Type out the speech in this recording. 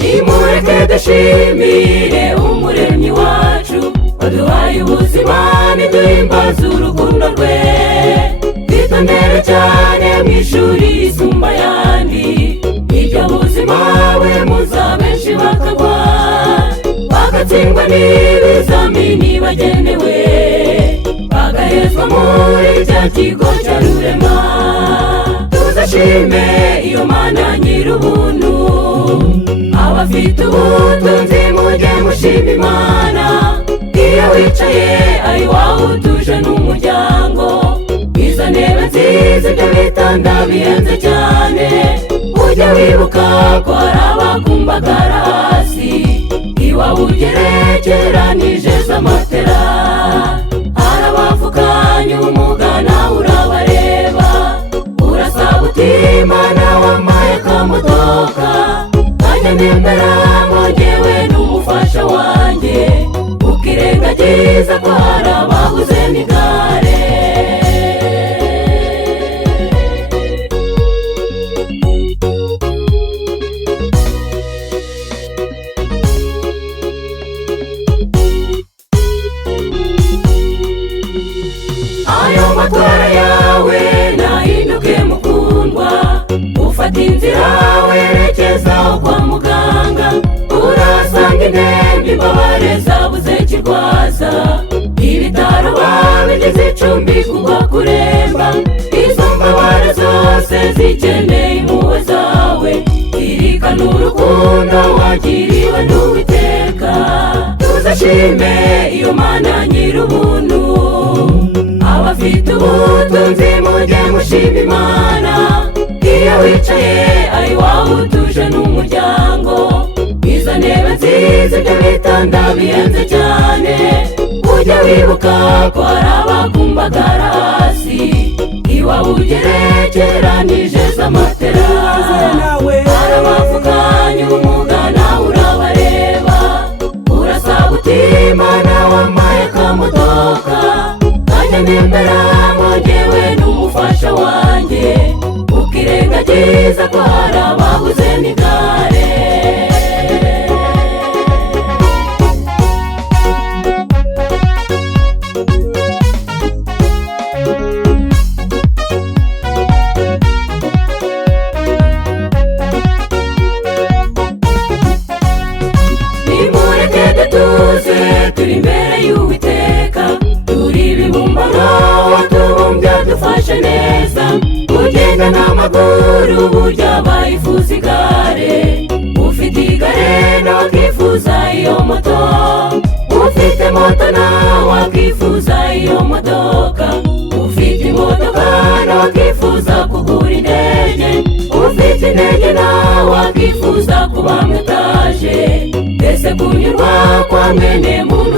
nimureke dushimire umuremyi wacu waduhaye ubuzima, niduhimbaze urukundo rwe. twitondere cyane mu ishuri risumba ayandi, iryo buzima we muza benshi bakagwa, bagatsindwa n'ibizamini bagenewe, bagahezwa muri cya kigo cya rurema. tuzashime iyo Mana nyir'ubuntu, abafite ubutunzi mujye mushima Imana. iyo wicaye ari wawe utuje n'umuryango, izo ntebe nziza ibyo bitanda bihenze cyane, ujye wibuka ko hari abakumbagara hasi, iwawe ugerekeranije z'amatera. hari abapfukanye ubumuga nawe urabareba, urasaba uti Mana wampaye akamodoka, nanjye nembera ngo jyewe n'umufasha wanjye, ukirengagiza ko hari ababuze n'igare. ayo matwara yawe nahinduke mukundwa, ufata inzira werekeza kwa muganga, urasanga indembe imbabare zabuze kirwaza, ibitaro babigize icumbi kubwo kuremba. izo mbabare zose zikeneye impuhwe zawe, zirikana urukundo wagiriwe n'Uwiteka. tuzashime iyo Mana nyir'ubuntu, abafite ubutunzi mujye mushima Imana. iyo wicaye ari wawe utuje n'umuryango, izo ntebe nziza ibyo bitanda bihenze cyane, ujye wibuka ko hari abakumbagara hasi, iwawe ugerekeranije z'amatera. hari abapfukanye ubumuga nawe urabareba, urasaba uti Mana wampaye akamodoka, nanjye nembera ngo jyewe n'umufasha wanjye, ukirengagiza ko hari ababuze n'igare. nimureke dutuze turi imbere y'Uwiteka, turi ibibumbano watubumbye dufashe neza. ugenda n'amaguru burya bayifuza igare, ufite igare nawe akifuza iyo moto, ufite moto nawe akifuza iyo modoka, ufite imodoka nawe akifuza kugura indege, ufite indege nawe akifuza kuba mu etaje. mbese kunyurwa kwa mwene muntu